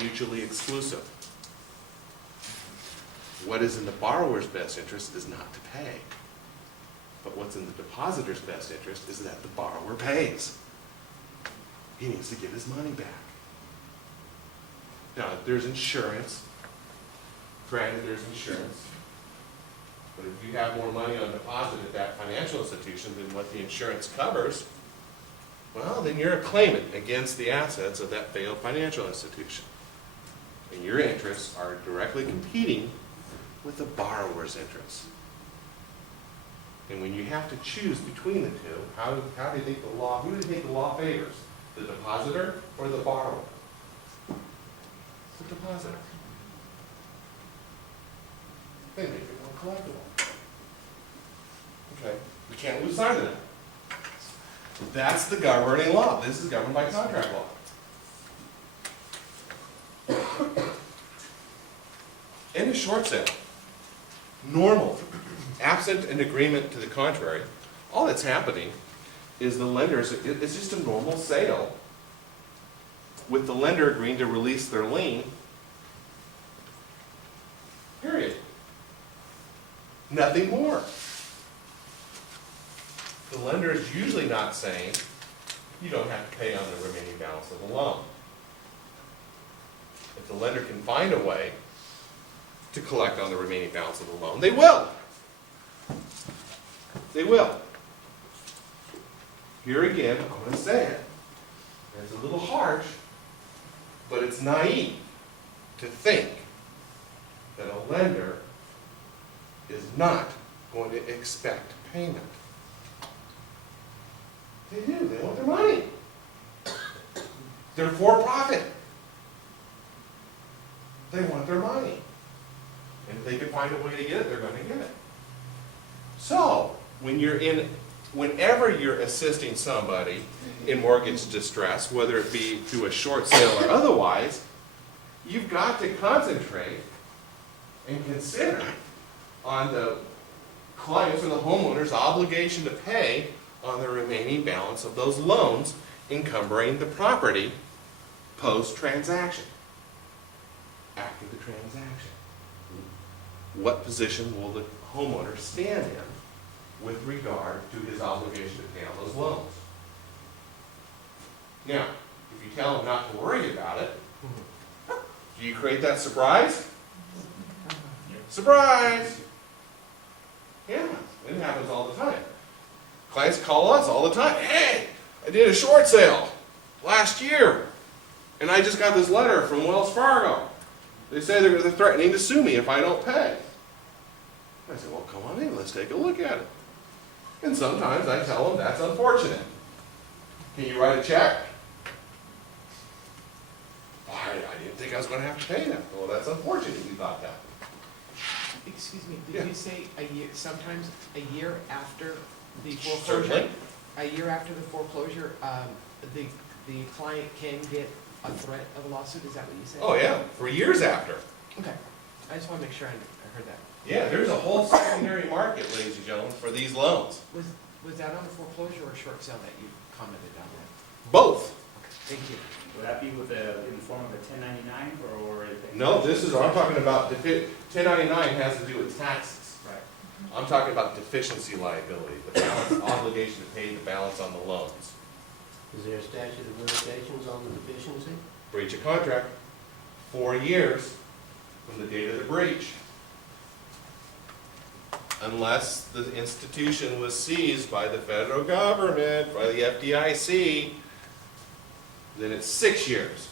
mutually exclusive. What is in the borrower's best interest is not to pay. But what's in the depositor's best interest is that the borrower pays. He needs to get his money back. Now, if there's insurance, granted there's insurance, but if you have more money on deposit at that financial institution than what the insurance covers, well, then you're a claimant against the assets of that failed financial institution. And your interests are directly competing with the borrower's interests. And when you have to choose between the two, how do you think the law, who do you think the law favors? The depositor or the borrower? The depositor. They make it more collectible. Okay, we can't lose sight of that. That's the governing law. This is governed by contract law. In a short sale, normal, absent an agreement to the contrary, all that's happening is the lenders, it's just a normal sale with the lender agreeing to release their lien, period. Nothing more. The lender is usually not saying you don't have to pay on the remaining balance of the loan. If the lender can find a way to collect on the remaining balance of the loan, they will. They will. Here again, I'm going to say it. It's a little harsh, but it's naive to think that a lender is not going to expect payment. They do. They want their money. They're for profit. They want their money. And if they can find a way to get it, they're going to get it. So, whenever you're assisting somebody in mortgage distress, whether it be through a short sale or otherwise, you've got to concentrate and consider on the client's or the homeowner's obligation to pay on the remaining balance of those loans encumbering the property post-transaction. After the transaction, what position will the homeowner stand in with regard to his obligation to pay on those loans? Now, if you tell him not to worry about it, do you create that surprise? Surprise! Yeah, it happens all the time. Clients call us all the time. Hey, I did a short sale last year, and I just got this letter from Wells Fargo. They say they're threatening to sue me if I don't pay. I said, well, come on in, let's take a look at it. And sometimes I tell them that's unfortunate. Can you write a check? I didn't think I was going to have to pay that. Well, that's unfortunate you thought that. Excuse me, did you say a year, sometimes a year after the foreclosure? Certainly. A year after the foreclosure, the client can get a threat of a lawsuit, is that what you said? Oh yeah, for years after. Okay, I just want to make sure I heard that. Yeah, there's a whole secondary market, ladies and gentlemen, for these loans. Was that on the foreclosure or short sale that you commented on that? Both. Okay, thank you. Would that be in the form of a 1099 or? No, this is, I'm talking about, 1099 has to do with taxes. Right. I'm talking about deficiency liability, the balance, obligation to pay the balance on the loans. Is there a statute of limitations on the deficiency? Breach of contract, 4 years from the date of the breach. Unless the institution was seized by the federal government, by the FDIC, then it's 6 years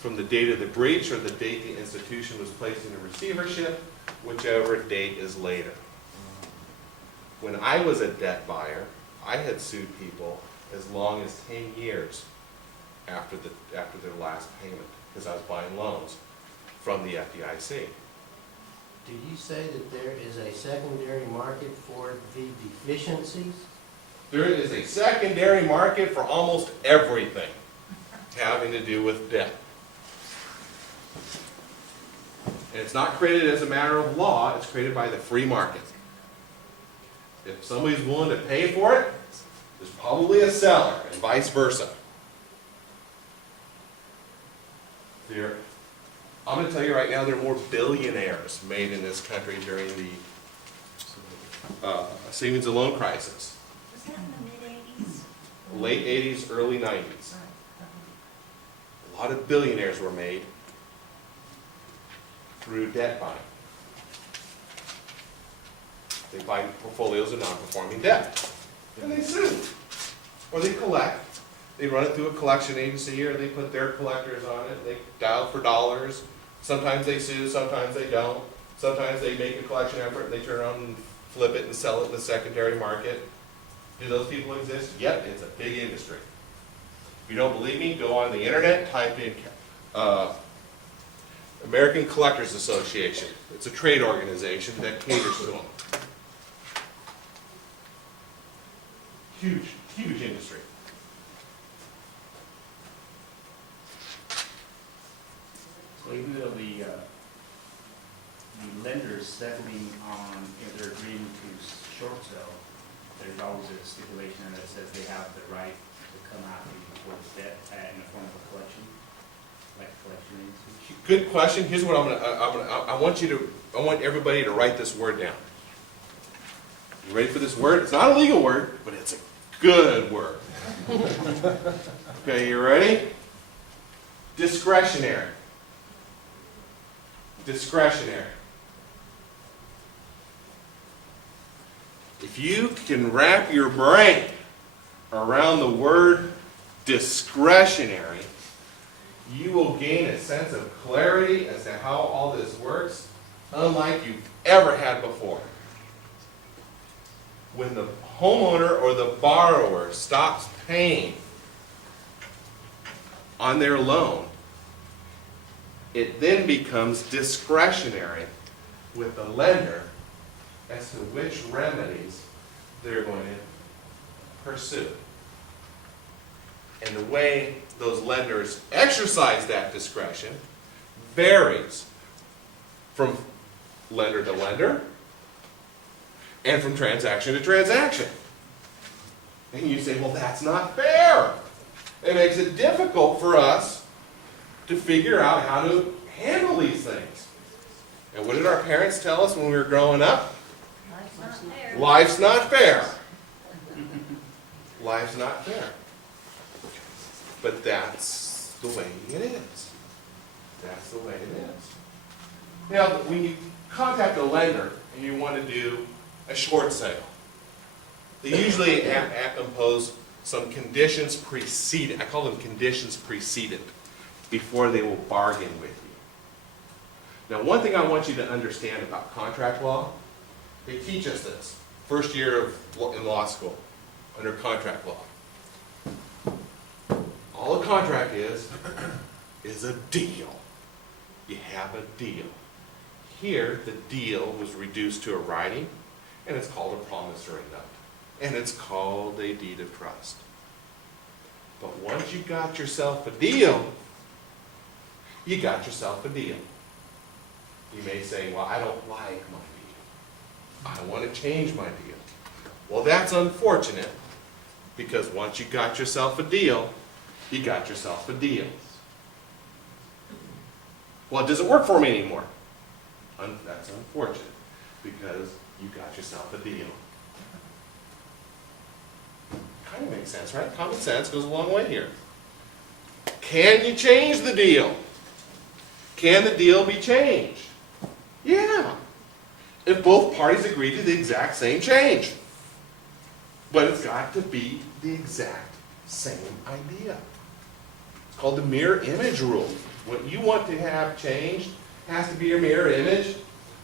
from the date of the breach or the date the institution was placed in a receivership, whichever date is later. When I was a debt buyer, I had sued people as long as 10 years after their last payment, because I was buying loans from the FDIC. Did you say that there is a secondary market for the deficiencies? There is a secondary market for almost everything having to do with debt. And it's not created as a matter of law, it's created by the free market. If somebody's willing to pay for it, there's probably a seller, and vice versa. I'm gonna tell you right now, there are more billionaires made in this country during the savings and loan crisis. Was that in the mid-eighties? Late 80s, early 90s. A lot of billionaires were made through debt buying. They buy portfolios of non-performing debt, and they sue, or they collect. They run it through a collection agency, or they put their collectors on it. They dial for dollars. Sometimes they sue, sometimes they don't. Sometimes they make a collection effort and they turn around and flip it and sell it in the secondary market. Do those people exist? Yep, it's a big industry. If you don't believe me, go on the internet, type in American Collectors Association. It's a trade organization that caters to them. Huge, huge industry. So even though the lenders settling on, if they're agreeing to short sell, there's always a stipulation that says they have the right to come after you for the debt in the form of a collection, like a collection agency. Good question. Here's what I want everybody to write this word down. You ready for this word? It's not a legal word, but it's a good word. Okay, you ready? Discretionary. Discretionary. If you can wrap your brain around the word discretionary, you will gain a sense of clarity as to how all this works, unlike you've ever had before. When the homeowner or the borrower stops paying on their loan, it then becomes discretionary with the lender as to which remedies they're going to pursue. And the way those lenders exercise that discretion varies from lender to lender and from transaction to transaction. And you say, well, that's not fair. It makes it difficult for us to figure out how to handle these things. And what did our parents tell us when we were growing up? Life's not fair. Life's not fair. Life's not fair. But that's the way it is. That's the way it is. Now, when you contact a lender and you want to do a short sale, they usually impose some conditions precedent. I call them conditions precedent before they will bargain with you. Now, one thing I want you to understand about contract law, they teach us this. First year in law school, under contract law. All a contract is a deal. You have a deal. Here, the deal was reduced to a writing, and it's called a promissory note. And it's called a deed of trust. But once you got yourself a deal, you got yourself a deal. You may say, well, I don't like my deal. I want to change my deal. Well, that's unfortunate, because once you got yourself a deal, you got yourself a deal. Well, it doesn't work for me anymore. That's unfortunate, because you got yourself a deal. Kind of makes sense, right? Common sense goes a long way here. Can you change the deal? Can the deal be changed? Yeah. If both parties agree to the exact same change. But it's got to be the exact same idea. It's called the mirror image rule. What you want to have changed has to be a mirror image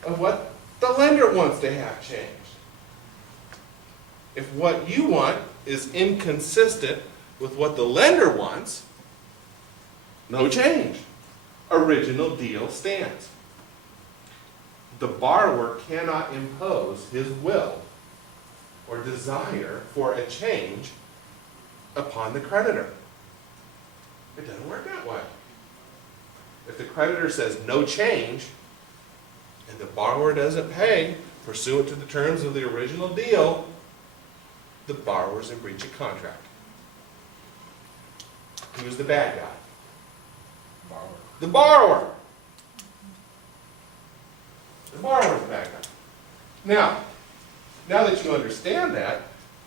of what the lender wants to have changed. If what you want is inconsistent with what the lender wants, no change. Original deal stands. The borrower cannot impose his will or desire for a change upon the creditor. It doesn't work that way. If the creditor says no change, and the borrower doesn't pay pursuant to the terms of the original deal, the borrower's in breach of contract. Who's the bad guy? Borrower. the borrower. The borrower's the bad guy. Now that you understand that,